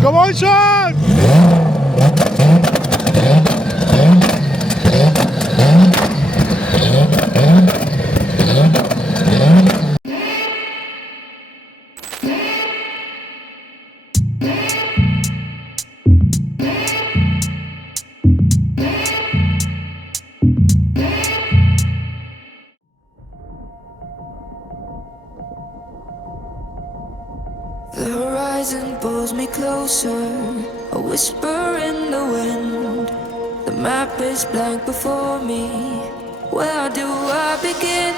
Come on, Sean! The horizon pulls me closer, a whisper in the wind. The map is blank before me. Where do I begin?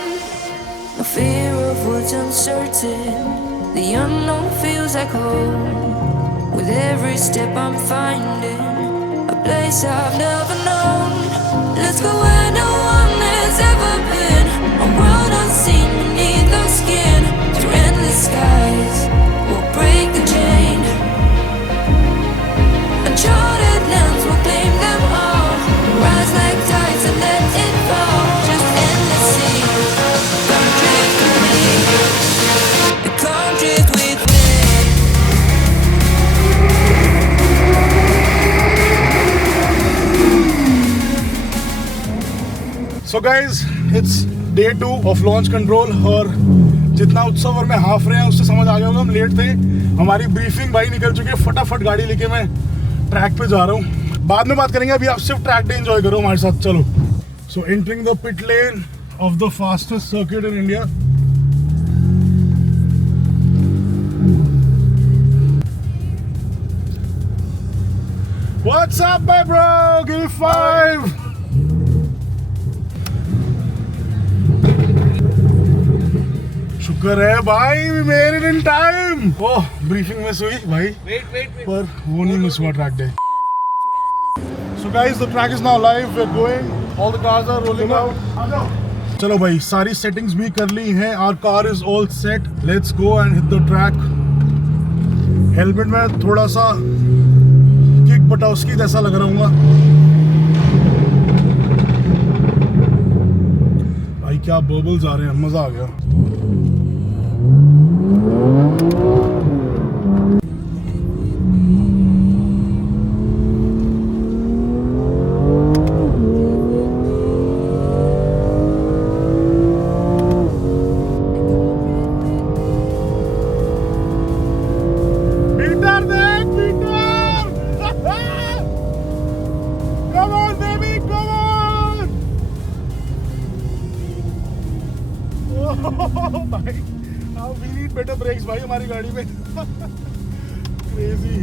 No fear of what's uncertain. The unknown feels like home. With every step I'm finding a place I've never known. Let's go where no one has ever been. A world unseen beneath our skin. Through endless skies we'll break the chain. Uncharted lands will claim them all. Rise like tides and let it fall. Just endless sea. Come drift with me. Come drift with me. So guys, it's day 2 of launch control और जितना उत्सव और मैं half रहे हैं उससे समझ आ गया होगा हम लेट थे। हमारी ब्रीफिंग भाई निकल चुकी है, फटाफट गाड़ी लेके मैं ट्रैक पे जा रहा हूँ। बाद में बात करेंगे, अभी आप सिर्फ ट्रैक डे एंजॉय करो हमारे साथ। चलो। So entering the pit lane of the fastest circuit in India. What's up, my bro? Give me 5. शुक्र है भाई, we made it in time. Oh, briefing miss हुई भाई। Wait. पर वो नहीं मिस हुआ track day. So guys, the track is now live. We're going. All the cars are rolling out. चलो भाई, सारी सेटिंग्स भी कर ली हैं। Our car is all set. Let's go and hit the track. Helmet में थोड़ा सा किक बटाउस्की जैसा लग रहा हूँ। भाई क्या बबल्स आ रहे हैं, मजा आ गया। भाई, we need better brakes भाई हमारी गाड़ी में। Crazy।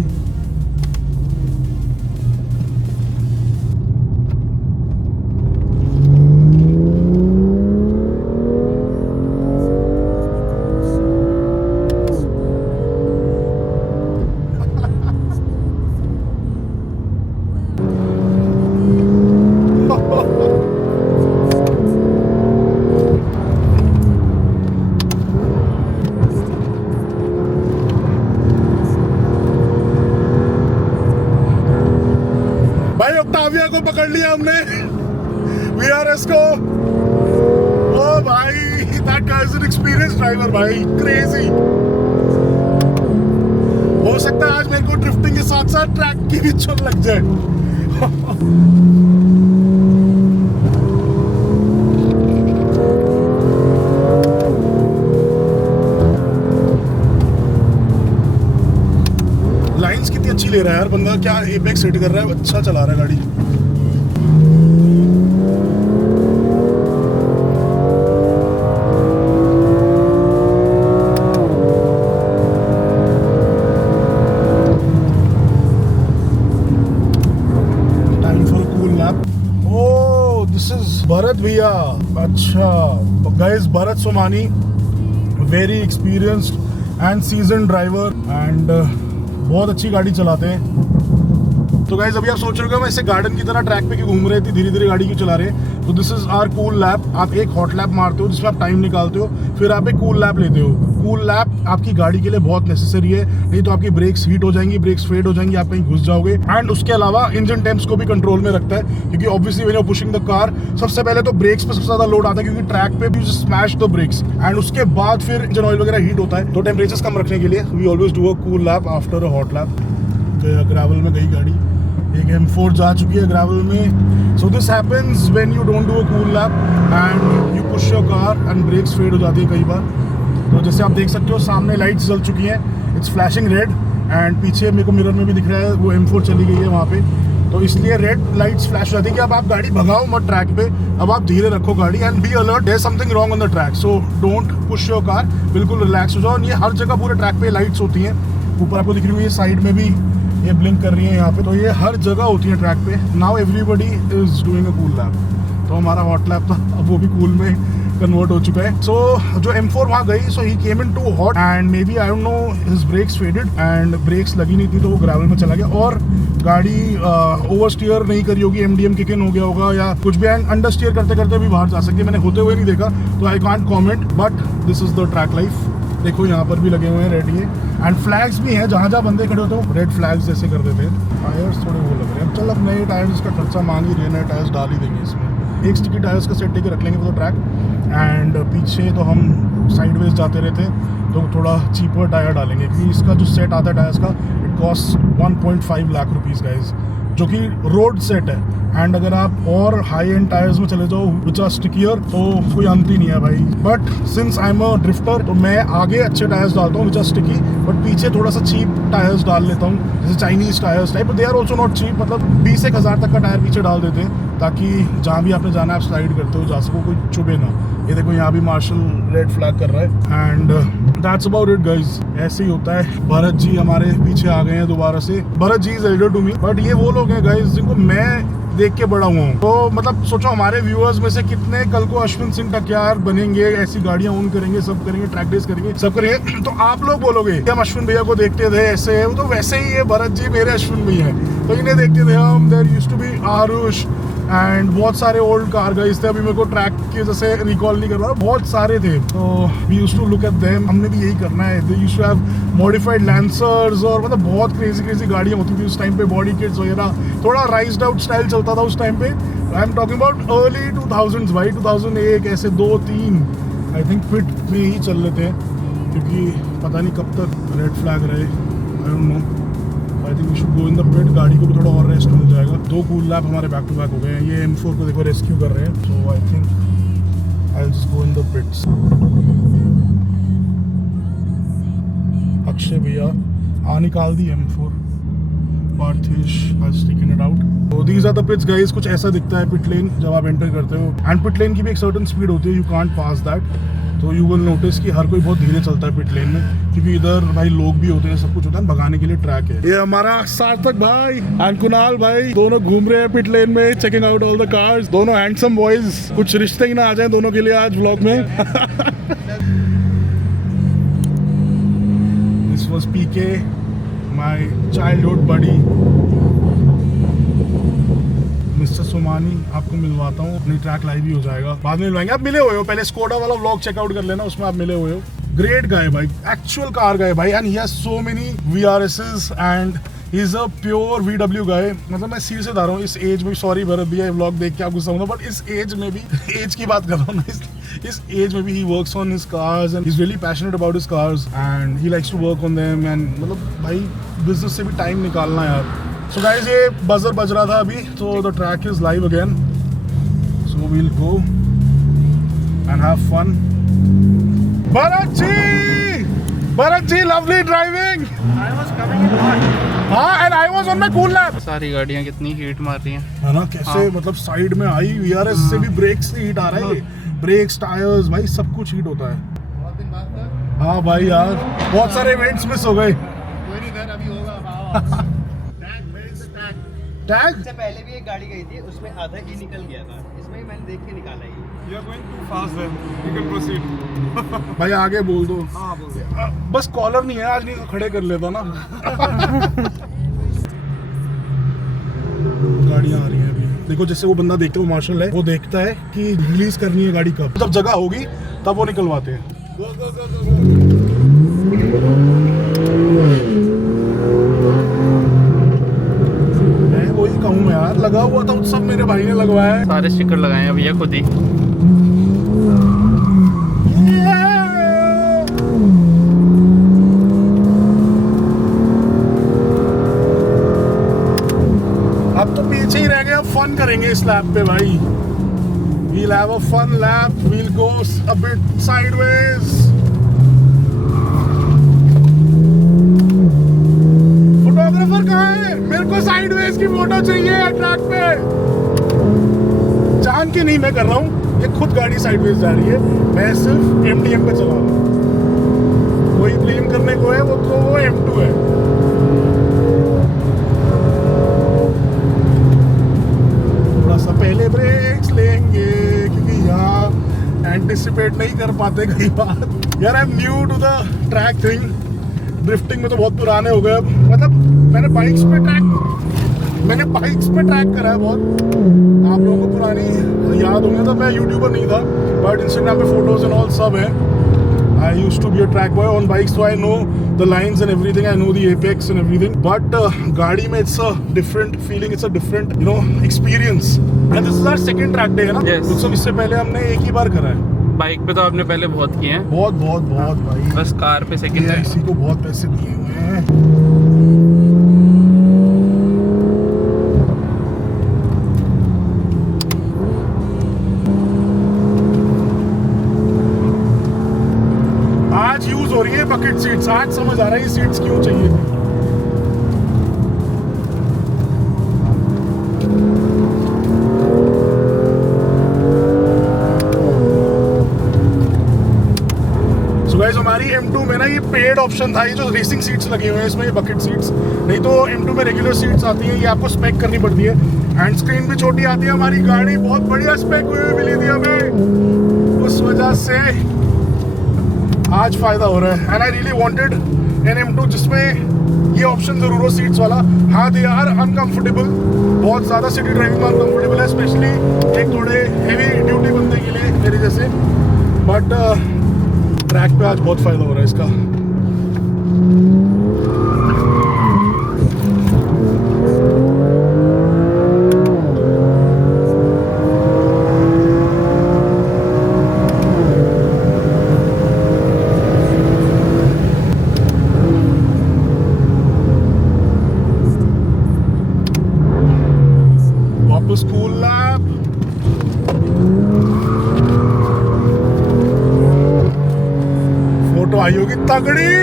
ऑक्टाविया को पकड़ लिया हमने, VRS को। ओ भाई, that guy is an experienced driver भाई, crazy। हो सकता है आज मेरे को ड्रिफ्टिंग के साथ साथ ट्रैक की भी चुन लग जाए। लाइंस कितनी अच्छी ले रहा है यार बंदा, क्या एपेक्स हिट कर रहा है, अच्छा चला रहा है गाड़ी। Time for cool lap. Oh, this is Bharat भैया। अच्छा guys, Bharat Somani, very experienced and season driver and बहुत अच्छी गाड़ी चलाते हैं। तो गाइस, अभी आप सोच रहे हो मैं इसे गार्डन की तरह ट्रैक पे क्यों घूम रहे थे, धीरे धीरे गाड़ी क्यों चला रहे हैं। तो this is our cool lap. आप एक हॉट लैप मारते हो जिसमें आप टाइम निकालते हो, फिर आप एक कूल लैप लेते हो। कूल लैप आपकी गाड़ी के लिए बहुत नेसेसरी है, नहीं तो आपकी ब्रेक्स हीट हो जाएंगी, ब्रेक्स फेड हो जाएंगी, आप कहीं घुस जाओगे। एंड उसके अलावा इंजन टेम्प्स को भी कंट्रोल में रखता है, क्योंकि obviously when you are pushing the car, सबसे पहले तो ब्रेक्स पे सबसे ज्यादा लोड आता है, क्योंकि ट्रैक पे भी स्मैश द ब्रेक्स एंड उसके बाद फिर इंजन ऑयल वगैरह हीट होता है। तो टेम्परेचर्स कम रखने के लिए we always do a cool lap after a hot lap. Gravel में गई गाड़ी। एक M4 जा चुकी है ग्रेवल में। So this happens when you don't do a cool lap and you push your car and brakes fade हो जाती है कई बार। तो जैसे आप देख सकते हो सामने लाइट्स जल चुकी हैं, इट्स फ्लैशिंग रेड एंड पीछे मेरे को मिरर में भी दिख रहा है वो M4 चली गई है वहाँ पे। तो इसलिए रेड लाइट्स फ्लैश हो जाती है कि अब आप गाड़ी भगाओ मत ट्रैक पे, अब आप धीरे रखो गाड़ी and be alert, there something wrong on the track, so don't push your car, बिल्कुल रिलैक्स हो जाओ। ये हर जगह पूरे ट्रैक पे लाइट्स होती हैं, ऊपर आपको दिख रही है, ये साइड में भी ये ब्लिंक कर रही है यहाँ पे, तो ये हर जगह होती है ट्रैक पे। Now everybody is doing a cool lap, तो हमारा हॉट लैप था अब वो भी कूल में कन्वर्ट हो चुका है। सो जो M4 वहाँ गई, so he came in too hot and maybe I don't know his brakes faded and brakes लगी नहीं थी तो वो ग्रेवल में चला गया और गाड़ी ओवर स्टीयर नहीं करी होगी, MDM किक इन हो गया होगा या कुछ भी, एंड अंडर स्टीयर करते करते भी बाहर जा सकती है। मैंने होते हुए नहीं देखा तो I can't comment, but this is the track life. देखो यहाँ पर भी लगे हुए हैं रेड, ये एंड फ्लैग्स भी हैं, जहाँ जहाँ बंदे खड़े होते हैं रेड फ्लैग्स जैसे कर देते हैं। टायर्स थोड़े वो लग रहे हैं, चल अब नए टायर्स का खर्चा मांग ही रहे, नए टायर्स डाल ही देंगे इसमें, एक स्टिकी टायर्स का सेट लेके रख लेंगे फॉर द ट्रैक। एंड पीछे तो हम साइडवेज जाते रहते हैं तो थोड़ा चीपर टायर डालेंगे, क्योंकि इसका जो सेट आता है टायर्स का it cost 1.5 lakh rupees guys, जो कि रोड सेट है। एंड अगर आप और हाई एंड टायर्स में चले जाओ विच आर स्टिकियर तो कोई अंत ही नहीं है भाई। But since I am a drifter तो मैं आगे अच्छे टायर्स डालता हूँ विच आर स्टिकी, बट पीछे थोड़ा सा चीप टायर्स डाल लेता हूँ, जैसे Chinese tyres type, they are also not cheap, मतलब 20-1000 तक का टायर पीछे डाल देते हैं ताकि जहाँ भी आपने जाना है आप स्लाइड करते हो जा सको, कोई चुभे ना। ये देखो यहाँ भी मार्शल रेड फ्लैग कर रहा है and that's about it guys. ऐसे ही होता है। भरत जी हमारे पीछे आ गए हैं दोबारा से। Bharat ji is elder to me, but ये वो लोग हैं गाइज जिनको मैं देख के बड़ा हुआ हूँ। तो मतलब सोचो हमारे व्यूअर्स में से कितने कल को अश्विन सिंह टक्यार बनेंगे, ऐसी गाड़ियाँ ओन करेंगे, सब करेंगे, ट्रैक रेस करेंगे, सब करेंगे। तो आप लोग बोलोगे कि हम अश्विन भैया को देखते थे ऐसे, वो तो वैसे ही है, भरत जी मेरे अश्विन भैया हैं, तो इन्हें देखते थे हम। There used to be Aarush and बहुत सारे ओल्ड कार गाइस थे, अभी मेरे को ट्रैक के जैसे रिकॉल नहीं कर रहा, बहुत सारे थे। तो we used to look at them, हमने भी यही करना है। They used to have modified Lancers और मतलब बहुत क्रेजी गाड़ियाँ होती थी उस टाइम पे, बॉडी किट्स वगैरह, थोड़ा राइज्ड आउट स्टाइल चलता था उस टाइम पे। I am talking about early 2000s भाई, 2001 ऐसे 2-3 आई थिंक फिट में ही चल रहे थे, क्योंकि पता नहीं कब तक रेड फ्लैग रहे, I don't know. I think we should go in the pit, गाड़ी को भी थोड़ा और रेस्ट मिल जाएगा। 2 कूल लैप हमारे बैक टू बैक हो गए हैं। ये M4 को देखो रेस्क्यू कर रहे हैं, so I think I will just go in the pits. Akshay भैया निकाल दी M4, पार्थिश has taken it out. So these are the pits guys, कुछ ऐसा दिखता है पिट लेन जब आप एंटर करते हो। एंड पिट लेन की भी एक सर्टेन स्पीड होती है, यू कांट पास दैट, तो यू विल नोटिस कि हर कोई बहुत धीरे चलता है पिट लेन में, क्योंकि इधर भाई लोग भी होते हैं, सब कुछ होता है, भगाने के लिए ट्रैक है। ये हमारा सार्थक भाई एंड कुणाल भाई दोनों घूम रहे हैं पिट लेन में, checking out all the cars. दोनों हैंडसम बॉयज, कुछ रिश्ते ही ना आ जाए दोनों के लिए आज व्लॉग में। This was PK, my childhood buddy mister Somani. आपको मिलवाता हूँ, अपनी ट्रैक लाइव ही हो जाएगा, बाद में मिलवाएंगे। आप मिले हुए हो, पहले स्कोडा वाला व्लॉग चेकआउट कर लेना, उसमें आप मिले हुए हो। ग्रेट गाय भाई, एक्चुअल कार गाय भाई, and he has so many VRSs and he is a pure VW गाय। मतलब मैं सीरियस बता रहा हूँ, इस एज में, सॉरी भरत भैया व्लॉग देख के आप गुस्सा होगा, बट इस एज में भी एज की बात कर रहा हूँ ना, इस एज में भी he works on his cars and he is really passionate about his cars and he likes to work on them. And मतलब भाई बिजनेस से भी टाइम निकालना यार। सो गाइस ये बजर बज रहा था अभी, तो the track is live again, so we'll go and have fun. Bharat ji lovely driving. I was coming in hot. हाँ and I was on my cool lap. सारी गाड़ियाँ कितनी हीट मार रही हैं, है ना, कैसे हाँ। मतलब साइड में आई VRS से भी ब्रेक्स से हीट आ रहा है, ब्रेक्स टायर्स भाई सब कुछ हीट होता है। बहुत दिन बाद था। हाँ भाई यार, बहुत सारे इवेंट्स मिस हो गए। कोई नहीं घर अभी होगा। टैग इससे पहले भी एक गाड़ी गई थी, उसमें आधा ही निकल गया था, इसमें मैंने देख के निकाला ही। You are going too fast then. You can proceed. भाई आगे बोल दो। हाँ बोल दे। बस कॉलर नहीं है आज, नहीं तो खड़े कर लेता ना। गाड़ियाँ आ रही हैं अभी, देखो जैसे वो बंदा देखते, वो मार्शल है, वो देखता है कि रिलीज करनी है गाड़ी कब, जब जगह होगी तब वो निकलवाते हैं। Go, go, go, go, go. मैं वही कहूँ मैं यार, लगा हुआ था उत्सव, मेरे भाई ने लगवाया है। सारे स्टिकर लगाए हैं भैया खुद ही। अब तो पीछे ही रह गए, अब फन करेंगे इस लैप पे भाई। We'll have a fun lap. We'll go a bit sideways. Photographer कहाँ है? मेरे को साइडवेज की फोटो चाहिए ट्रैक पे। जान के नहीं मैं कर रहा हूँ, ये खुद गाड़ी साइडवेज जा रही है, मैं सिर्फ MDM पे चला रहा हूँ। कोई ब्लेम करने को है वो तो वो M2 है। थोड़ा सा पहले ब्रेक्स लेंगे क्योंकि यहाँ एंटिसिपेट नहीं कर पाते कई बार। यार I am new to the track thing. Drifting में तो बहुत पुराने हो गए अब, मतलब मैंने बाइक्स पे ट्रैक करा है बहुत। आप लोगों को पुरानी याद होंगे, तो मैं यूट्यूबर नहीं था बट इंस्टाग्राम पे फोटोज एंड ऑल सब है। I used to be a track boy on bikes, so I know the lines and everything. I know the apex and everything. But गाड़ी में it's a different feeling. It's a different, you know, experience. And this is our second track day, है ना? Yes. तो इससे पहले हमने एक ही बार करा है। बाइक पे तो आपने पहले बहुत किए हैं, बहुत भाई। बस कार पे सेकंड है। इसी को बहुत पैसे दिए हुए हैं। आज यूज हो रही है बकेट सीट्स। आज समझ आ रहा है ये सीट्स क्यों चाहिए थी। हमारी M2 में ना ये पेड ऑप्शन था, ये जो रेसिंग सीट्स लगी हुई हैं इसमें, ये बकेट सीट्स। नहीं तो M2 में रेगुलर सीट्स आती हैं, ये आपको स्पेक करनी पड़ती है। हैंड स्क्रीन भी छोटी आती है। हमारी गाड़ी बहुत बढ़िया स्पेक हुई मिली थी हमें, उस वजह से आज फायदा हो रहा है। And I really wanted an M2 जिसमें ये ऑप्शन जरूर हो सीट्स वाला। हाँ दे आर अनकंफर्टेबल, बहुत ज़्यादा सिटी ड्राइविंग में अनकंफर्टेबल है, स्पेशली एक थोड़े हेवी ड्यूटी बंदे के लिए मेरे जैसे। बट ट्रैक पे आज बहुत फायदा हो रहा है इसका। वापस कूल लैप। फोटो आई होगी तगड़ी।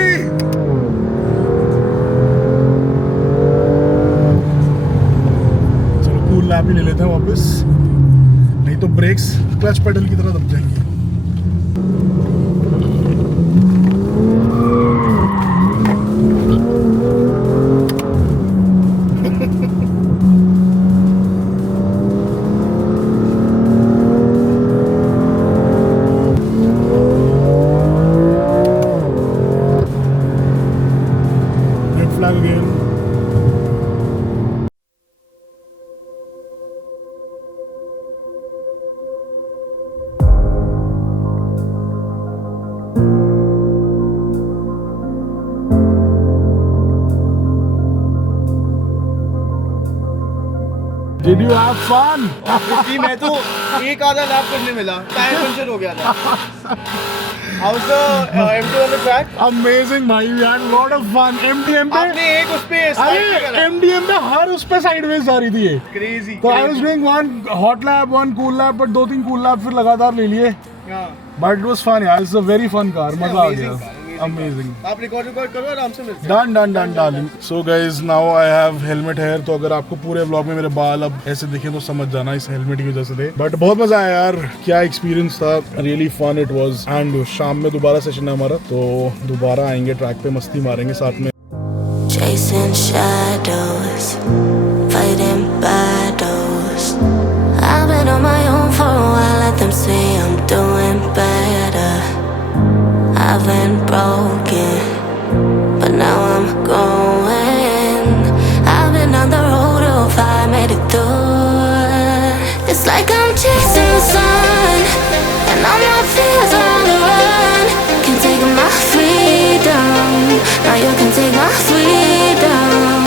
चलो कूल लैप ही ले लेते हैं वापस, नहीं तो ब्रेक्स क्लच पेडल की तरह दब जाएंगे। Flag again. Did you have fun? जी मैं तो एक आधा लैप करने मिला, टायर पंचर हो गया था। How's the M2 on the track? Amazing भाई, we had a lot of fun. MDM पे आपने एक उस पे slide अरे करा। MDM पे हर उस पे साइडवेज जा रही थी ये। Crazy. तो I was doing one hot lap, one cool lap, but 2-3 cool lap फिर लगातार ले लिए। हाँ। बट इट वाज फन यार, it's a very fun car, मजा आ Amazing गया। car, amazing. आप रिकॉर्ड करो, आराम से मिलते हैं। Done darling. So guys now I have helmet here, तो अगर आपको पूरे व्लॉग में मेरे बाल अब ऐसे दिखे तो समझ जाना इस हेलमेट की वजह से थे। बट बहुत मजा आया यार, क्या एक्सपीरियंस था, really fun it was. And शाम में दोबारा सेशन है हमारा, तो दोबारा आएंगे ट्रैक पे, मस्ती मारेंगे साथ में। Chasing shadows, fighting battles. I've been on my own for a while, let them say I'm doing better. I've been broken, but now I'm going. I've been on the road of I made it through. It's like I'm chasing the sun, and all my fears are on the run. Can take my freedom, now you can take my freedom.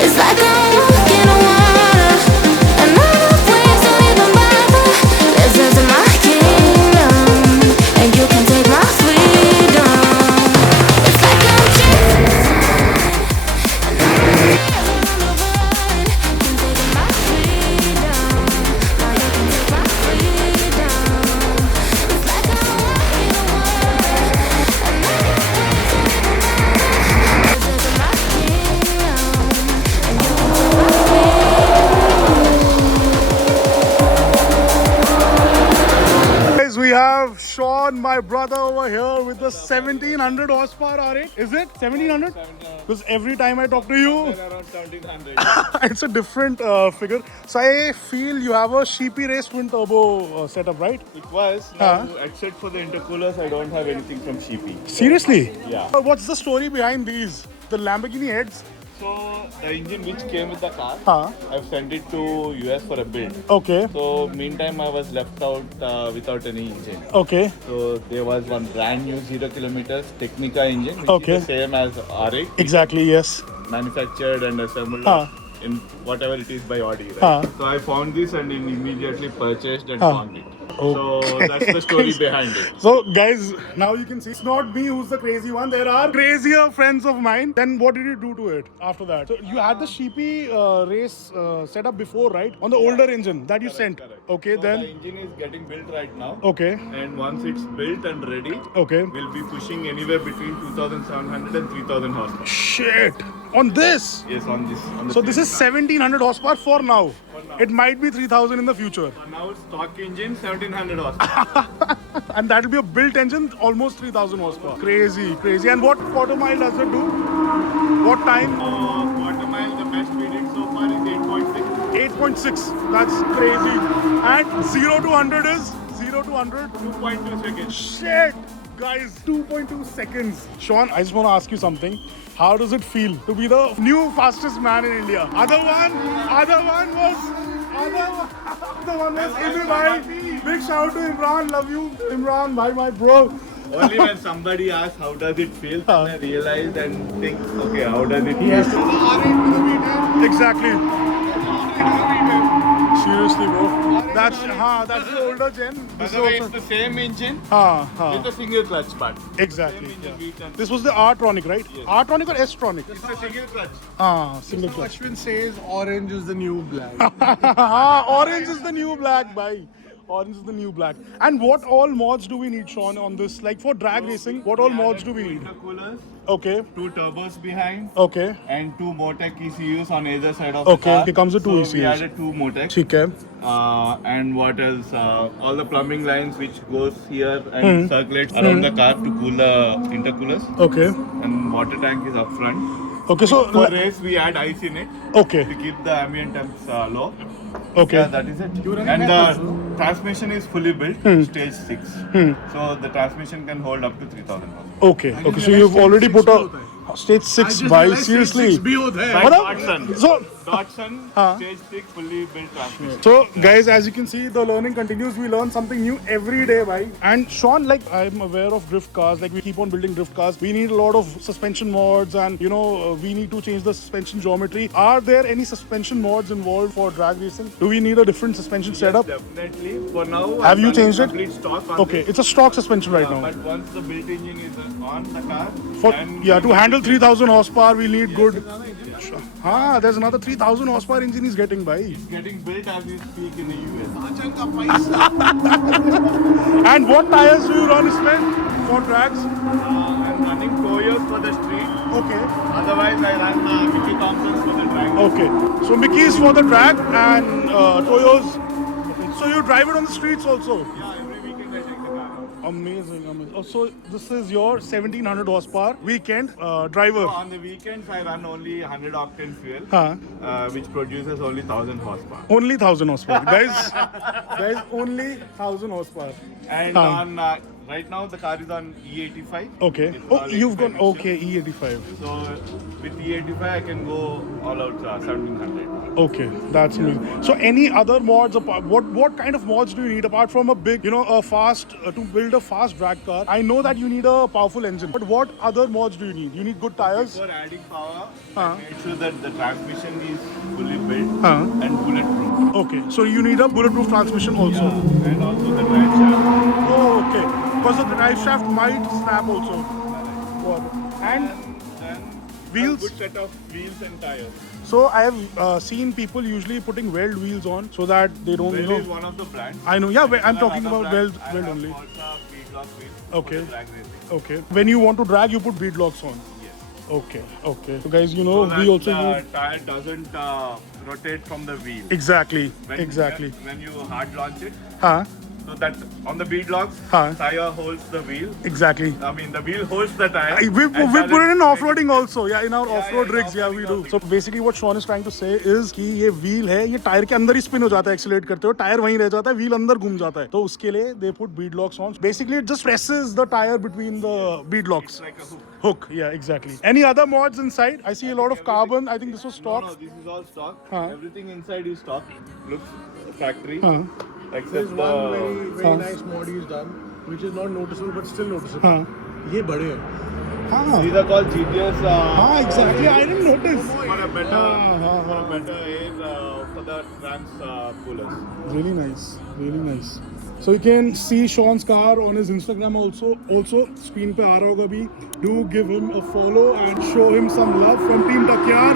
It's like I'm walking on water, and all the waves don't even bother. Listen to my kingdom, and you can take my freedom. It's like I'm chasing the sun. my brother over here with the 1700 horsepower R8. Is it 1700? Because every time I talk to you, Around 1700. it's a different figure. So I feel you have a Sheepy Race twin turbo setup, right? It was. Now, except for the intercoolers, I don't have anything from Sheepy. Seriously? Yeah. What's the story behind these? The Lamborghini heads? So the engine which came with the car, Huh? I've sent it to US for a build. Okay. So meantime, I was left out without any engine. Okay. So there was one brand new 0 kilometers Technica engine, which Okay. is the same as R8, Exactly, yes. manufactured and assembled Huh. in whatever it is by Audi. Right? Huh. So I found this and immediately purchased and Huh. found it. So that's the story behind it. So guys, now you can see it's not me who's the crazy one. There are crazier friends of mine. Then what did you do to it after that? So you had the Sheepy race setup before, right? On the older engine that you sent. Correct. Okay, So then. the engine is getting built right now. Okay. And once it's built and ready, Okay. we'll be pushing anywhere between 2,700 and 3,000 horsepower. Shit. On this. Yes, on this. On the So this is same 1700 horsepower for now. now. It might be 3000 in the future. car. Now it's stock engine 1,700 horsepower. And that'll be a built engine, almost 3000 horsepower. Crazy, crazy. And what quarter mile does it do? What time? Quarter mile, the best we did so far is 8.6. 8.6. That's crazy. And 0 to 100 is 0 to 100. 2.2 seconds. Shit, guys, 2.2 seconds. Sean, I just want to ask you something. How does it feel to be the new fastest man in India? Other one was Imran bhai. Big shout out to Imran. Love you, Imran bhai, my bro. Only when somebody asks how does it feel, then I realize and think, okay, how does it feel? Yes. Exactly. Seriously, bro. That's the older gen. By This the way, is it's the same engine also, with a single clutch part. exactly. Same engine Yeah. V10. This was the R-Tronic, right? Yes. R-Tronic or S-Tronic? It's a single clutch. Single clutch. Ashwin says orange is the new black. Orange is the new black, bhai. Orange is the new black. And what all mods do we need, Sean, on this? Like for drag racing, what all mods do we need? Intercoolers, Okay, 2 turbos behind, okay, and 2 Motec ECUs on either side of Okay, the car. it comes with 2 So ECUs. we added 2 Motec. ठीक है. And what else? All the plumbing lines which goes here and circulates around the car to cool the intercoolers. Okay, And water tank is up front. okay. So For race, we add ice in it okay, to keep the ambient temps low. okay. Yeah, that is it. And the transmission is fully built, stage 6. So the transmission can hold up to 3,000 horsepower. Okay, okay. So you've already put a stage 6 by seriously. By What Dotson. So Dotson, stage 6, fully built transmission. So guys, as you can see, the learning continues. We learn something new every day, bhai. And Sean, like I'm aware of drift cars. Like we keep on building drift cars. We need a lot of suspension mods, and we need to change the suspension geometry. Are there any suspension mods involved for drag racing? Do we need a different suspension setup? Definitely. For now, Have you I'm running changed it? complete stock on Okay, this. it's a stock suspension right now. But once the built engine is on the car, For then to handle 3000 horsepower, we need good. There's another 3000 horsepower engine he's getting, bhai. it's getting built as we speak in the US. And what tires do you run, Ismail, for drags? I'm running Toyos for the street. Okay. Otherwise, I run Mickey Thompsons for the drag. Okay, so Mickey's for the drag and Toyo's. So you drive it on the streets also. Yeah, every weekend I take the car out. Amazing, amazing. Oh, so this is your 1700 horsepower weekend driver. So on the weekends, I run only 100 octane fuel, Huh. which produces only 1,000 horsepower. Only 1000 horsepower, guys. Only 1000 horsepower. And Huh. on right now, the car is on E85. Okay. It's Oh, all you've gone emission. okay E85. So with E85, I can go all out 1700. Okay, that's amazing. So any other mods apart? What kind of mods do you need apart from a big, a fast to build a fast drag car? I know that you need a powerful engine, but what other mods do you need? You need good tires. For adding power, Huh. I made sure that the transmission is fully built Huh. and bulletproof. Okay, so you need a bulletproof transmission also. And also the drive shaft. Oh, okay. Because the drive shaft might snap also. What? And Then Wheels? a good set of wheels and tires. so I have seen people usually putting weld wheels on so that they don't, Weld is one of the brands. I know. Yeah, I'm There are talking other about brands. weld, I weld have only. Corsa beadlock wheels Okay. for the drag racing. Okay. When you want to drag, you put beadlocks on. Yes. Okay. Okay. So guys, So we that also the use tire doesn't rotate from the wheel. exactly. When, Exactly. When you hard launch it, Huh? So that on the bead locks, Huh. tire holds the wheel. Exactly. I mean, the wheel holds the tire. We and put it in balances off-roading also. Yeah, in our off-road yeah, rigs, yeah, we do. off-roading So basically what Sean is trying to say is कि ये wheel है, ये tyre के अंदर ही spin हो जाता है accelerate करते हो, टायर वहीं रह जाता है, wheel अंदर घूम जाता है. तो उसके लिए they put bead locks on. Basically it just presses the tire between the bead locks. It's like a hook. Hook, yeah, exactly. Any other mods inside? I see a lot of carbon. I think this was stock. No, this is all stock. Huh. Everything inside is stock. Looks factory. Huh. Except There's one very, the very nice mod he's done, which is not noticeable but still noticeable. Huh. ये बड़े हैं. these are called GTS. Ah, exactly. I didn't notice. For a better, Ah, for a better air for the trans coolers. Really nice, really nice. So you can see Sean's car on his Instagram also. Also, screen पे आ रहा होगा भी. Do give him a follow and show him some love from Team Takyar.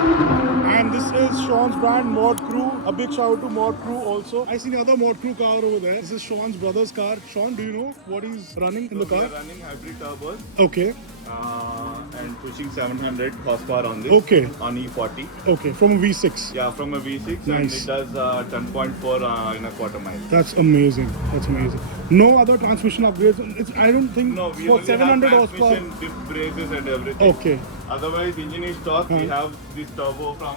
And this is Sean's brand, Mod Crew. A big shout out to Mod Crew also. I see another Mod Crew car over there. This is Sean's brother's car. Sean, do you know what he's running in the We car? are running hybrid turbos Okay, and pushing 700 horsepower on this. Okay. On E40. okay, from a V6. Yeah, from a V6 and Nice. it does 10.4 in a quarter mile. That's amazing. That's amazing. No other transmission upgrades. I don't think No, we for only 700 have horsepower. transmission, disc brakes and everything. Okay. Otherwise, engine is stock. We have this turbo from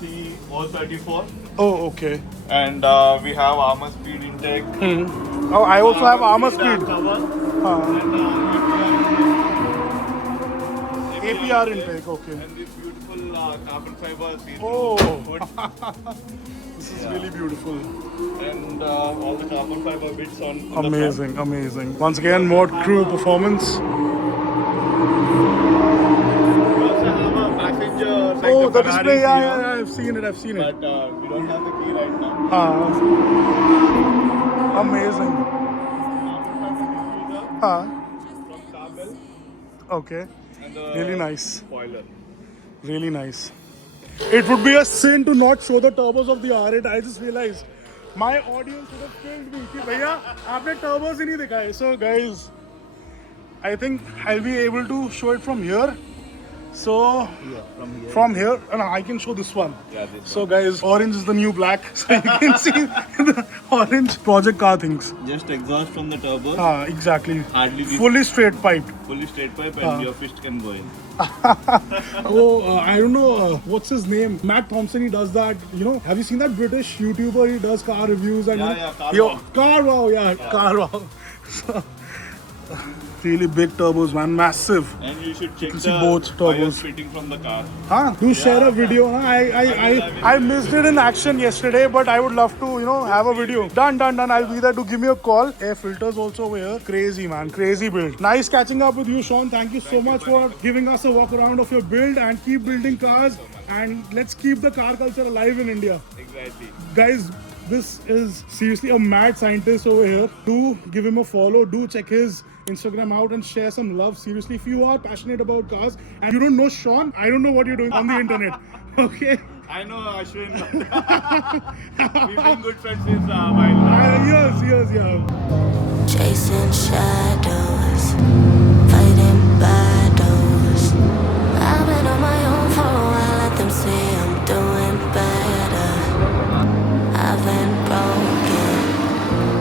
C034 Oh, okay. and we have armor speed intake. Oh, I also have armor Speed speed. cover Huh. and APR intake, okay. And this beautiful carbon fiber seat Oh. hood This is really beautiful. and all the carbon fiber bits on the Amazing, amazing. Once again, Mod Crew performance. front. We also have a passenger like Oh, the Ferrari display, yeah, here, yeah, I've seen it, I've seen it. But we don't have the key right now. Amazing. Carbon fiber diffuser Huh. from Cabell Okay. and the Really nice. spoiler. Really nice. It would be a sin to not show the turbos of the R8. I just realized my audience would have killed me. कि भैया आपने turbos ही नहीं दिखाए. So guys, I think I'll be able to show it from here. So from here, and I can show this one. Yeah, this So guys, orange is the new black. So you can see the orange project car things. Just exhaust from the turbo. Exactly. Hardly this Fully straight piped. fully straight pipe and your fist can go in. I don't know what's his name. Matt Thompson. He does that. You know, have you seen that British YouTuber? He does car reviews and Yeah, you know, Car Wow. Car Wow, yeah, Car Wow. So, really big turbos, man, massive. And you should check can the see both turbos. wires fitting from the car. Do share a video. I missed it in action yesterday, but I would love to, you know, have a video. Done. I'll be there to give me a call. Air filters also over here. Crazy, man. Crazy build. Nice catching up with you, Sean. Thank you so much for giving us a walk around of your build and keep building cars. And let's keep the car culture alive in India. Exactly. Guys, this is seriously a mad scientist over here. Do give him a follow. Do check his Instagram out and share some love. Seriously, if you are passionate about cars and you don't know Sean, I don't know what you're doing on the internet. Okay? I know Ashwin. We've been good friends since a while. Years, yeah. Chasing shadows, fighting battles. I've been on my own for a while, let them see I'm doing better. I've been broken,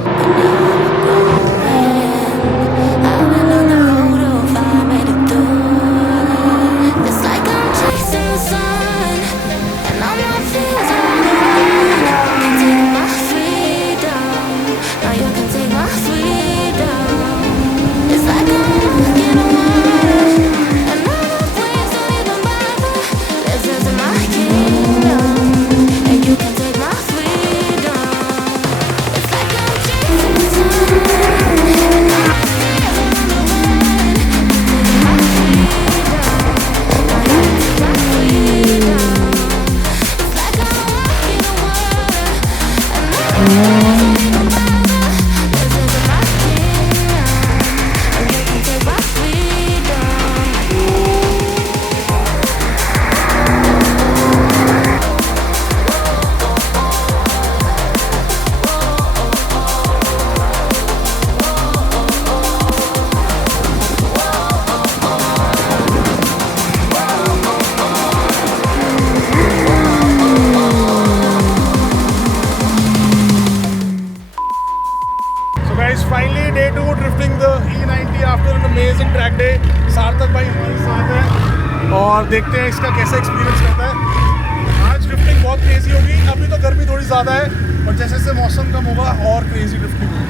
but now I'm growing. I've been on the road, oh, I made it through. It's like I'm chasing the sun, and all my fears are gone. Take my freedom, now you can take my freedom. It's like I'm walking on water, and all the waves don't even bother. Listen to my kingdom, and you can take my freedom. It's like I'm chasing the sun, and all my fears are on the run. Taking my freedom, now you can take my freedom. It's like I'm walking on water, and all the waves don't even bother. Listen to my kingdom, and you can take my freedom. Sunday. सार्थक भाई हमारे साथ है और देखते हैं इसका कैसा एक्सपीरियंस रहता है। आज ड्रिफ्टिंग बहुत क्रेजी होगी, अभी तो गर्मी थोड़ी ज़्यादा है और जैसे जैसे मौसम कम होगा और क्रेजी ड्रिफ्टिंग होगी।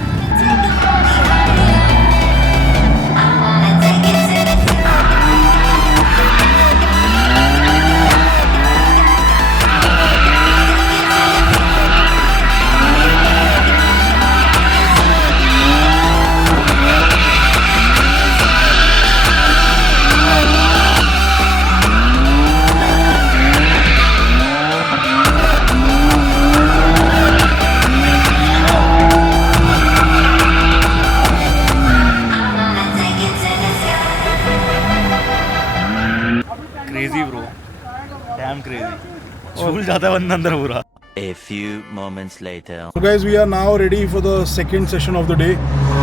क्रेजी ब्रो, डैम क्रेजी, झूल जाता है बंदा अंदर पूरा। A few moments later. So guys, we are now ready for the second session of the day.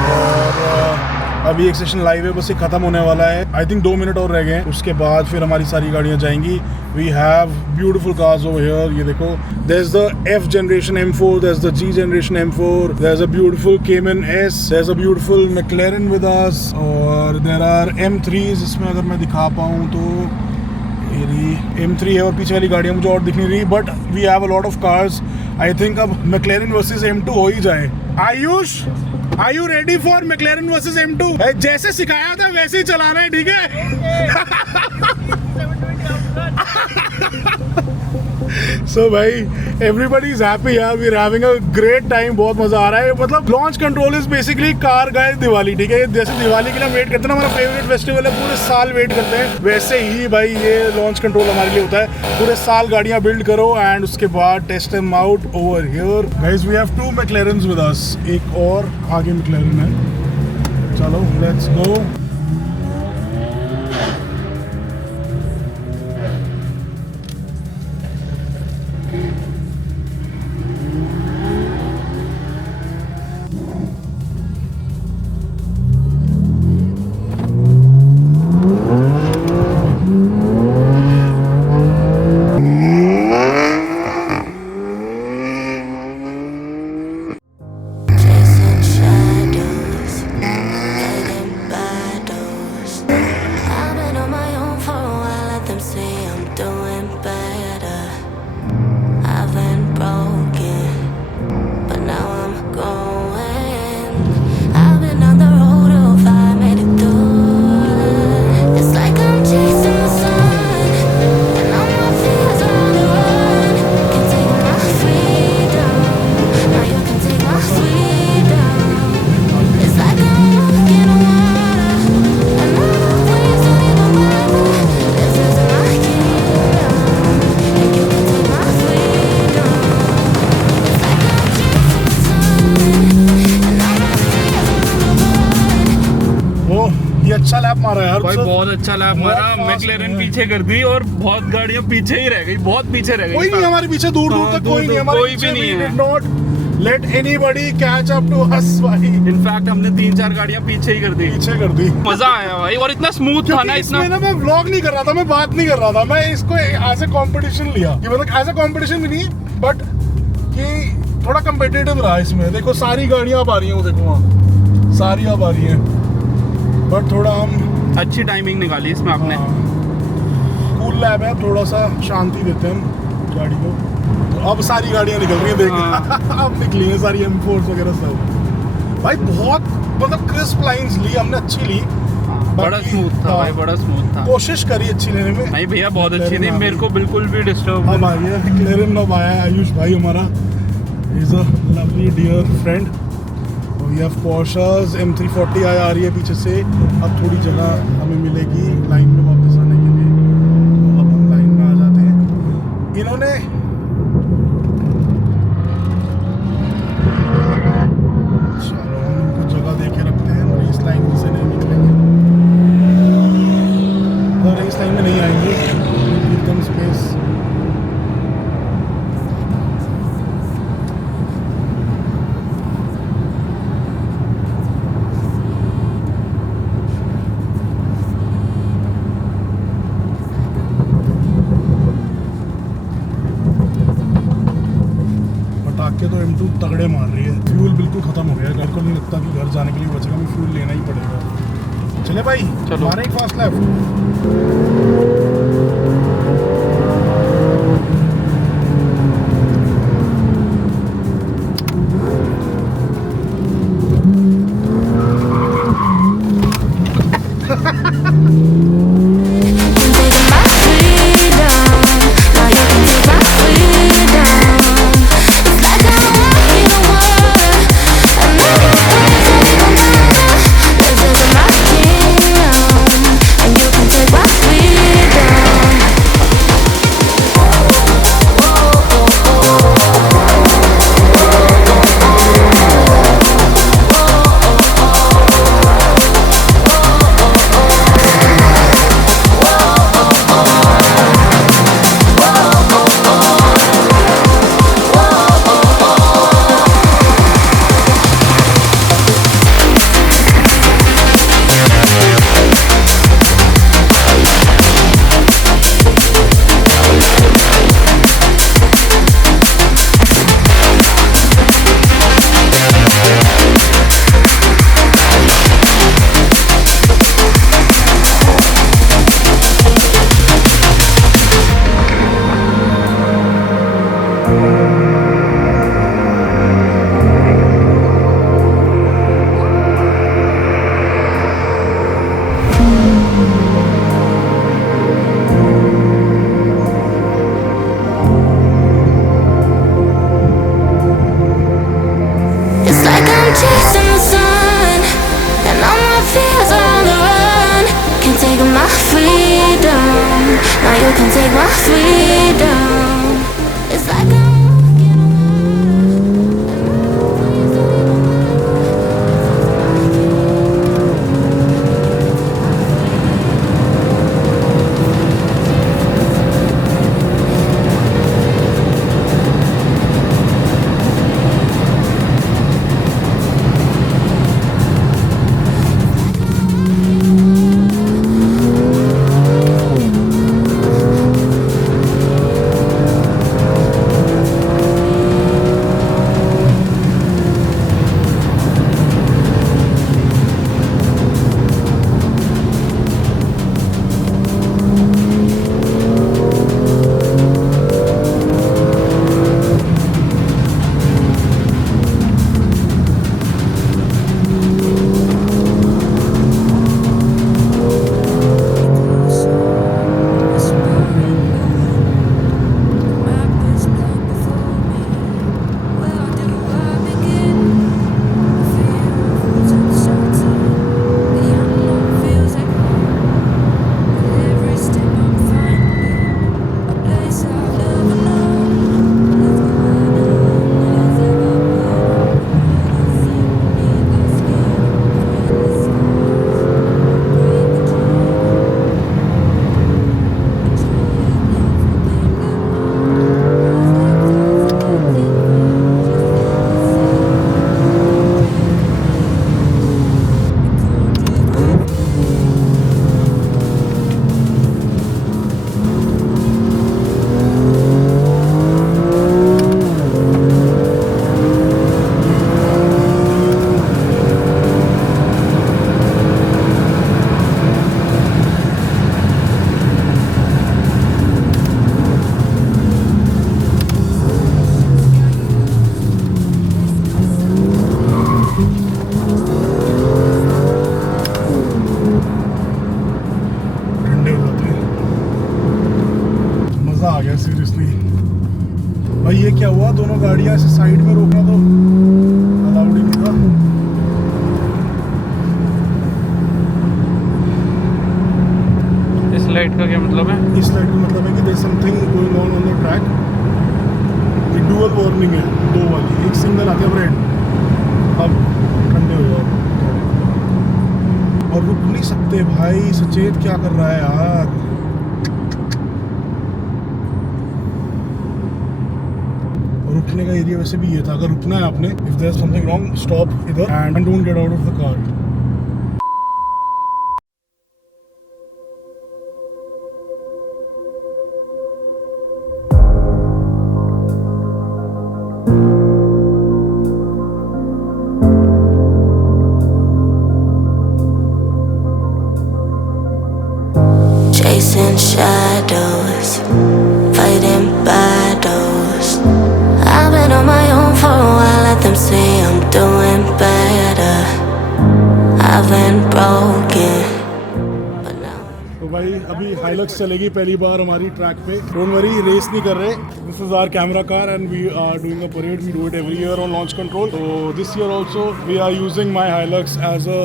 और अभी एक सेशन लाइव है, बस ये खत्म होने वाला है। आई थिंक 2 मिनट और रह गए हैं, उसके बाद फिर हमारी सारी गाड़ियाँ जाएंगी। We have beautiful cars over here. ये देखो, there's the F generation M4, there's the G generation M4, there's a beautiful Cayman S, there's a beautiful McLaren with us, और there are M3s। इसमें अगर मैं दिखा पाऊँ तो M3 है और पीछे वाली गाड़ियाँ मुझे और दिख नहीं रही, but we have a lot of cars. I think अब McLaren वर्सेस M2 हो ही जाए। Ayush, are you ready for McLaren versus M2? जैसे सिखाया था वैसे ही चलाना है, ठीक है? So भाई, everybody is happy यार, we are having a great time, बहुत मजा आ रहा है। मतलब launch control is basically car guys Diwali, ठीक है? जैसे दिवाली के लिए वेट करते हैं ना, हमारा फेवरेट फेस्टिवल है, पूरे साल वेट करते हैं, वैसे ही भाई ये लॉन्च कंट्रोल हमारे लिए होता है। पूरे साल गाड़ियाँ बिल्ड करो एंड उसके बाद test them out over here. Guys we have 2 McLarens with us, एक और आगे McLaren है। चलो let's go. Chasing shadows, fighting battles. I've been on my own for a while, let them say I'm doing better. I've been broken, but now I'm going. I've been on the road till I made it through. It's like I'm chasing the sun, and all my fears are on the run. Can take my freedom, now you can take my freedom. It's like I'm walking on water, and all the waves don't even bother. This is my kingdom, and you can take my freedom. It's like I'm chasing the sun, and all my fears are on the run. वो ये अच्छा lap मारा है यार भाई, sir. बहुत अच्छा lap बहुत मारा। fast मैक्लेरन है। पीछे कर दी और बहुत गाड़ियां पीछे ही रह गई, बहुत पीछे रह गई। कोई नहीं हमारे पीछे, दूर दूर हाँ, तक कोई नहीं हमारे कोई पीछे। भी नहीं है। Did not let anybody catch up to us भाई, इनफैक्ट हमने 3-4 गाड़ियां पीछे ही कर दी। पीछे कर दी। मजा आया भाई, और इतना स्मूथ था ना, क्योंकि इतना इसमें ना मैं व्लॉग नहीं कर रहा था, मैं बात नहीं कर रहा था, मैं इसको एज ए कंपटीशन लिया कि मतलब एज ए कंपटीशन भी नहीं, बट कि थोड़ा कंपेटिटिव रहा इसमें। देखो सारी गाड़ियां अब आ रही हैं, वो देखो वहाँ सारी अब आ रही हैं, बट थोड़ा हम अच्छी टाइमिंग निकाली इसमें आपने। कूल लैब है, थोड़ा सा शांति देते हैं हम गाड़ी को। तो अब सारी गाड़ियां निकल रही हैं, देख अब निकली हैं सारी M4 वगैरह सब। भाई बहुत मतलब क्रिस्प लाइंस ली हमने, अच्छी ली। बड़ा बाकी, स्मूथ था हाँ, भाई, बड़ा स्मूथ था। कोशिश करी अच्छी लेने में। नहीं भैया, बहुत अच्छी McLaren नहीं, आ मेरे गई। को बिल्कुल भी डिस्टर्ब अब आ गया McLaren, अब आया है आयुष भाई हमारा, is a lovely dear friend. We have Porsches, M340 आ रही है पीछे से। अब थोड़ी जगह हमें मिलेगी लाइन में वापस आने के लिए, तो अब हम लाइन में आ जाते हैं। इन्होंने चलो हम इनको जगह दे के रखते हैं, और इस लाइन से नहीं निकलेंगे और इस लाइन में नहीं आएंगे, एकदम स्पेस। पटाखे तो M2 तगड़े मार रही है। फ्यूल बिल्कुल खत्म हो गया है, घर को नहीं लगता कि घर जाने के लिए बचेगा, हमें फ्यूल लेना ही पड़ेगा। चले भाई, चलो। हमारे ही fast left. Taking my freedom, now you can take my freedom. It's like I'm walking on water, and nothing This is my kingdom, and you can take my freedom. It's like I'm chasing the sun, and all my fears are on the run. Can't take my freedom, now you can take my freedom. It's like I'm walking भाई ये क्या हुआ, दोनों गाड़ियां ऐसे side में रोकना तो अलाउड ही नहीं था। इस लाइट का क्या मतलब है? इस लाइट का मतलब है कि there something going on the track. ये डुअल वार्निंग है, दो वाली, एक सिंगल आती है रेड। अब ठंडे हो जाओ और रुक नहीं सकते भाई। सचेत क्या कर रहा है यार। रुकने का एरिया वैसे भी ये था, अगर रुकना है आपने, if there is something wrong stop इधर and don't get out of the car. अभी हाइलक्स चलेगी पहली बार हमारी ट्रैक पे. डोंट वरी, रेस नहीं कर रहे. This is our camera car and we are doing a parade. We do it every year on launch control. So this year also we are using my Hilux as a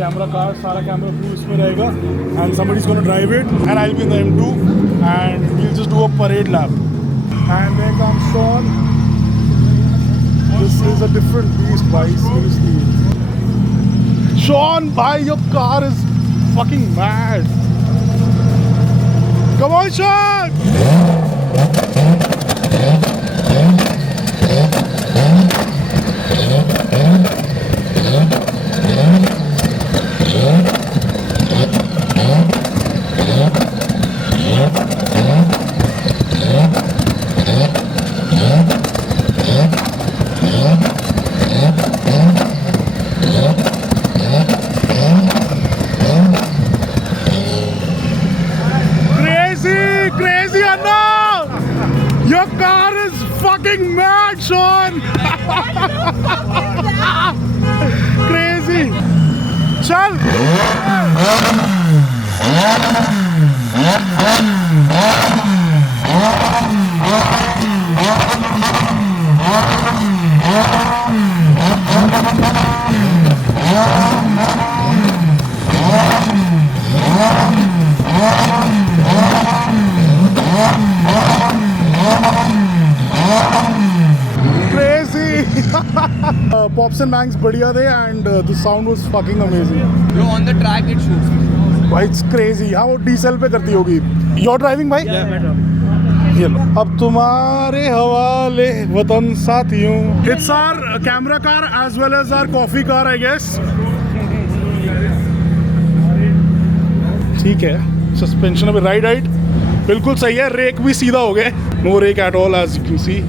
camera car. सारा camera crew इसमें रहेगा and somebody's going to drive it and I'll be in the M2 and we'll just do a parade lap. And then comes Sean. This is a different beast, bhai, seriously. Sean, bhai, your car is fucking mad. Come on, Sean! Crazy, Anna! Your car is fucking mad, Sean! Crazy! Chal! Crazy! Pops and bangs बढ़िया थे and the sound was fucking amazing. Bro, on the track it shoots. भाई it's crazy. हाँ वो diesel पे करती होगी. You're driving भाई? Yeah, मैं driving. ये लो. अब तुम्हारे हवाले वतन साथियों. It's our camera car as well as our coffee car, I guess. ठीक है. Suspension अभी राइट बिल्कुल सही है. रेक भी सीधा हो गए. No rake at all as you can see.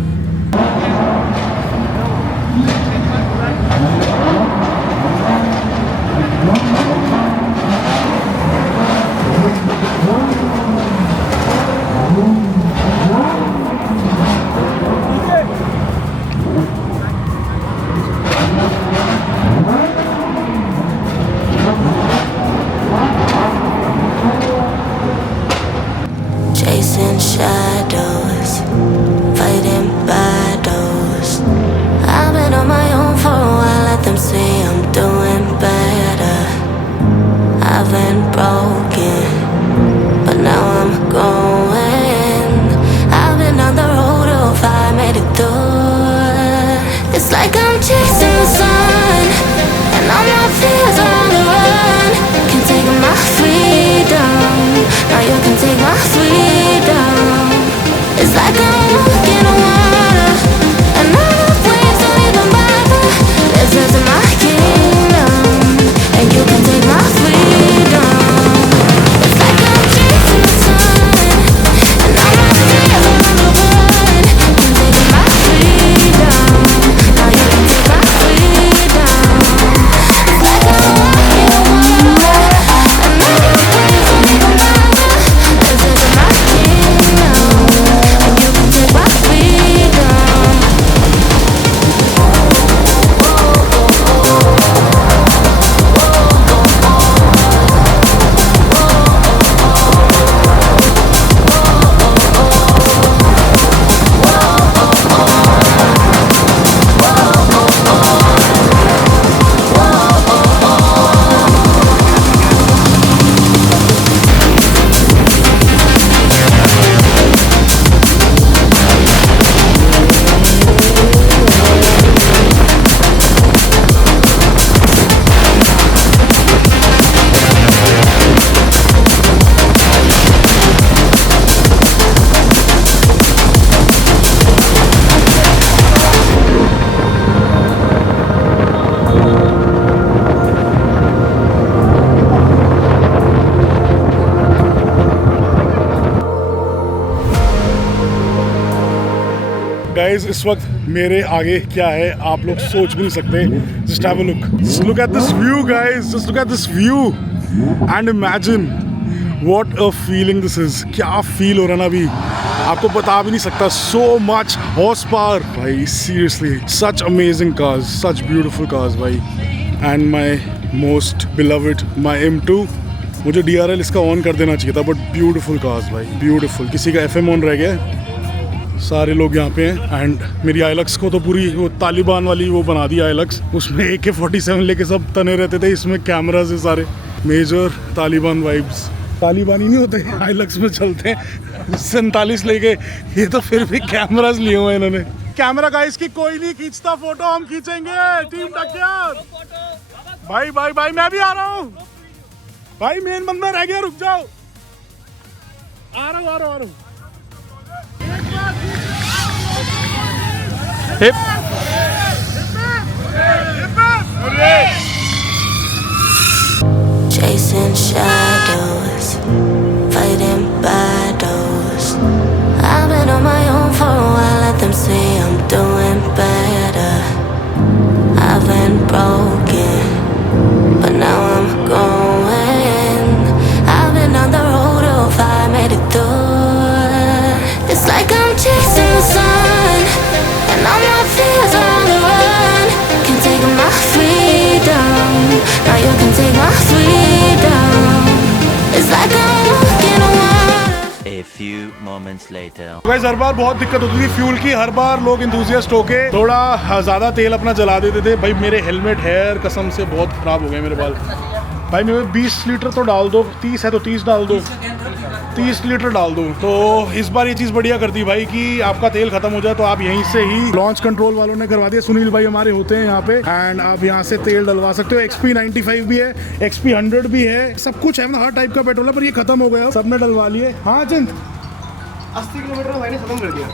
Chasing shadows, fighting battles. I've been on my own for a while, let them say I'm doing better. I've been broken, but now I'm going. I've been down the road of I made it through. It's like I'm chasing the sun, and all my fears are on the run. Can't take my freedom, now you can take my freedom. It's like I'm walking on water, and all the waves don't even bother. This is my kingdom, and you can take my freedom. It's like I'm chasing the sun, and all my fears are on the run. Can't take my freedom, now you can take my freedom. It's like I'm walking on water, and all the waves don't even bother. This is my kingdom, and you can take my freedom. Guys इस वक्त मेरे आगे क्या है आप लोग सोच भी नहीं सकते. Just have a look. Just look at this view guys. Just look at this view and imagine what a feeling this is. क्या फील हो रहा है ना अभी आपको बता भी नहीं सकता. सो मच हॉर्स पावर भाई. Seriously such amazing cars, such beautiful cars भाई. And my most beloved my M2 मुझे DRL इसका ऑन कर देना चाहिए था, बट ब्यूटीफुल कार्स भाई, ब्यूटीफुल। किसी का FM ऑन रह गया, सारे लोग यहाँ पे हैं। एंड मेरी आइलक्स को तो पूरी वो तालिबान वाली वो बना दी आइलक्स, उसमें AK-47 लेके सब तने रहते थे, इसमें कैमराज है सारे, मेजर तालिबान वाइब्स। तालिबानी नहीं होते, आइलक्स में चलते हैं 47 लेके, ये तो फिर भी कैमराज लिए हुए हैं इन्होंने। कैमरा गाइस की कोई नहीं खींचता फोटो, हम खींचेंगे, टीम टक्कर। भाई भाई भाई मैं भी आ रहा हूँ भाई, मेन बंदा रह गया, रुक जाओ, आ रहा हूँ। Hip Chasing shadows, fighting battles. I've been on my own for a while, let them say I'm doing better. I've been broken, but now I'm going. I've been on the road of I made it through. It's like I'm chasing the sun, and all my fears are on the run. Can't take my freedom, now you can take my freedom. It's like I'm walking on water. A few moments later. Guys हर बार बहुत दिक्कत होती थी fuel की, हर बार लोग enthusiast होके थोड़ा ज़्यादा तेल अपना जला देते थे। भाई मेरे हेलमेट हेयर कसम से बहुत ख़राब हो गए मेरे बाल। भाई मेरे 20 लीटर तो डाल दो, 30 है तो 30 डाल दो, 30 लीटर डाल दो। तो इस बार ये चीज़ बढ़िया कर दी भाई कि आपका तेल खत्म हो जाए तो आप यहीं से ही, लॉन्च कंट्रोल वालों ने करवा दिया, सुनील भाई हमारे होते हैं यहाँ पे, एंड आप यहाँ से तेल डलवा सकते हो। XP95 भी है, XP100 भी है, सब कुछ है, मतलब हर टाइप का पेट्रोल है, पर ये खत्म हो गया, सबने डलवा लिए। हाँ चिंत 80 किलोमीटर में मैंने खत्म कर दिया।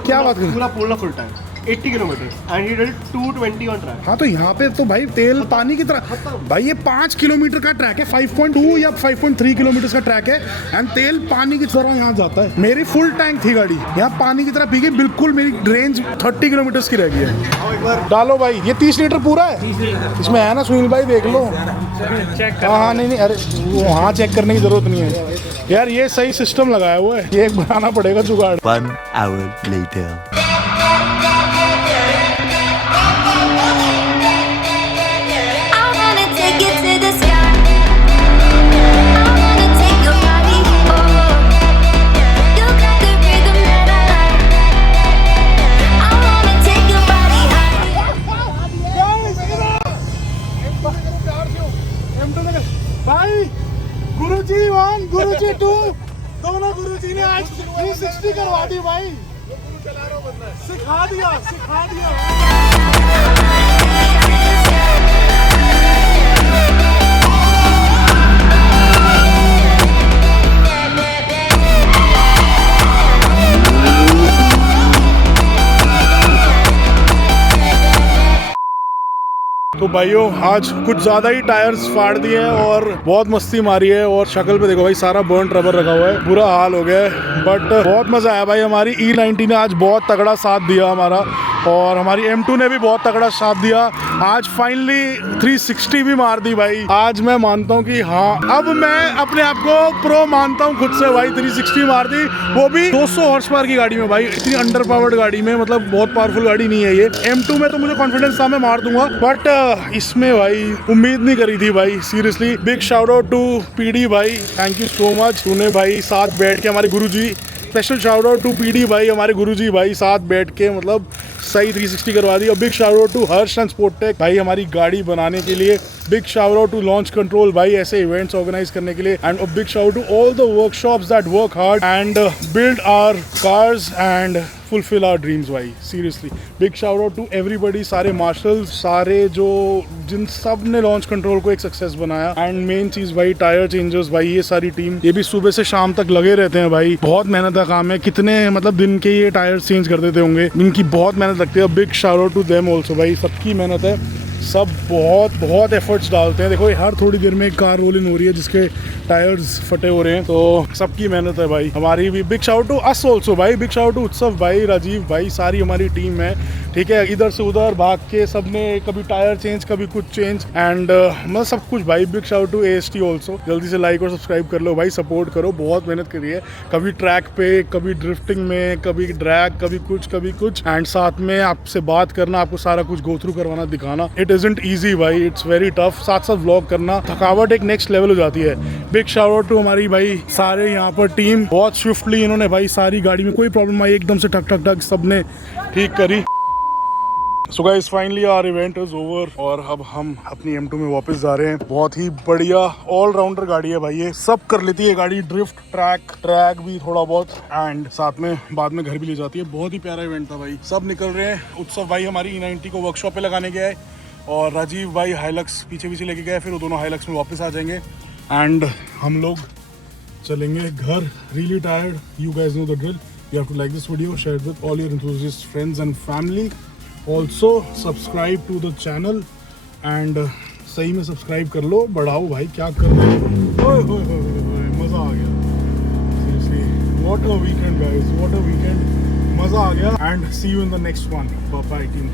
क्या बात कर, पूरा full time 80 kilometre and he did 220 on track. हाँ तो यहाँ पे तो भाई तेल पानी की तरह, भाई ये 5 किलोमीटर का ट्रैक है, 5.2 या 5.3 किलोमीटर का ट्रैक है, एंड तेल पानी की तरह यहाँ जाता है। मेरी फुल टैंक थी गाड़ी, यहाँ पानी की तरह पी गई, बिल्कुल मेरी रेंज 30 किलोमीटर की रह गई है। डालो भाई, ये 30 लीटर पूरा है, इसमें है ना सुनील भाई, देख लो। हाँ नहीं, अरे वहाँ चेक करने की जरूरत नहीं है यार, ये सही सिस्टम लगाया हुआ है, ये बनाना पड़ेगा जुगाड़। 1 hour later. भाई गुरुजी 1 गुरुजी 2 दोनों गुरुजी ने आज 360 करवा दी भाई, सिखा दिया। तो भाइयों आज कुछ ज़्यादा ही टायर्स फाड़ दिए हैं और बहुत मस्ती मारी है, और शक्ल पे देखो भाई सारा बर्न रबर रखा हुआ है, बुरा हाल हो गया है, बट बहुत मज़ा आया भाई। हमारी E90 ने आज बहुत तगड़ा साथ दिया हमारा, और हमारी M2 ने भी बहुत तगड़ा साथ दिया। आज फाइनली 360 भी मार दी भाई। आज मैं मानता हूँ कि हाँ, अब मैं अपने आप को प्रो मानता हूँ खुद से भाई। 360 मार दी, वो भी 200 हॉर्स पावर की गाड़ी में भाई, इतनी अंडर पावर्ड गाड़ी में, मतलब बहुत पावरफुल गाड़ी नहीं है ये। M2 में तो मुझे कॉन्फिडेंस था मैं मार दूंगा, बट इसमें भाई उम्मीद नहीं करी थी भाई, seriously. Big shout out to PD भाई, थैंक यू सो मच। तूने भाई साथ बैठ के, हमारे गुरुजी, special shout out to PD भाई, हमारे गुरुजी भाई, साथ बैठ के मतलब सही 360 करवा दी। और big shout out to Harsh Transportec भाई, हमारी गाड़ी बनाने के लिए। Big shout out to launch control भाई, ऐसे इवेंट्स ऑर्गेनाइज करने के लिए। And big shout to all the workshops that work hard and build our cars and fulfil our dreams भाई, seriously. Big shout out to everybody, सारे marshals, सारे जो जिन सब ने लॉन्च कंट्रोल को एक सक्सेस बनाया। एंड मेन चीज़ भाई टायर चेंजर्स भाई, ये सारी टीम, ये भी सुबह से शाम तक लगे रहते हैं भाई, बहुत मेहनत का काम है। कितने मतलब दिन के ये टायर्स चेंज कर देते होंगे, इनकी बहुत मेहनत लगती है। Big shout out to them also भाई, सबकी मेहनत है, सब बहुत एफर्ट्स डालते हैं। देखो हर थोड़ी देर में एक कार रोल इन हो रही है जिसके टायर्स फटे हो रहे हैं, तो सबकी मेहनत है भाई। हमारी भी big shout to us also भाई, बिग शाउट टू उत्सव भाई, राजीव भाई, सारी हमारी टीम है, ठीक है। इधर से उधर भाग के सबने कभी टायर चेंज, कभी कुछ चेंज, एंड मतलब सब कुछ भाई। Big shout to AST also, जल्दी से लाइक और सब्सक्राइब कर लो भाई, सपोर्ट करो, बहुत मेहनत करी है, कभी ट्रैक पे, कभी ड्रिफ्टिंग में, कभी ड्रैग, कभी कुछ, एंड साथ में आपसे बात करना, आपको सारा कुछ गो थ्रू करवाना, दिखाना। इट इट इजंट ईजी भाई, इट्स वेरी टफ। साथ साथ व्लॉग करना, थकावट एक नेक्स्ट लेवल हो जाती है। बिग शाउट आउट टू हमारी भाई सारे यहाँ पर टीम, बहुत स्विफ्टली इन्होंने भाई सारी गाड़ी में कोई प्रॉब्लम आई एकदम से ठक ठक ठक सबने ठीक करी। So guys finally our event is over और अब हम अपनी M2 में वापस जा रहे हैं। बहुत ही बढ़िया ऑलराउंडर गाड़ी है भाई, ये सब कर लेती है गाड़ी, ड्रिफ्ट, ट्रैक भी थोड़ा बहुत, एंड साथ में बाद में घर भी ले जाती है। बहुत ही प्यारा इवेंट था भाई। सब निकल रहे हैं। उत्सव भाई हमारी E90 को वर्कशॉप पे लगाने गया है और राजीव भाई हाइलक्स पीछे लेके गए, फिर वो दोनों हाइलक्स में वापस आ जाएंगे एंड हम लोग चलेंगे घर। Really tired, you guys know the drill. You have to like this video, share with all your enthusiast friends and family. Also subscribe to the channel and सही में सब्सक्राइब कर लो, बढ़ाओ भाई, क्या कर रहे हो। ओए होए होए, मज़ा आ गया seriously. What a weekend guys, what a weekend, मज़ा आ गया and see you in the next one. Bye bye team,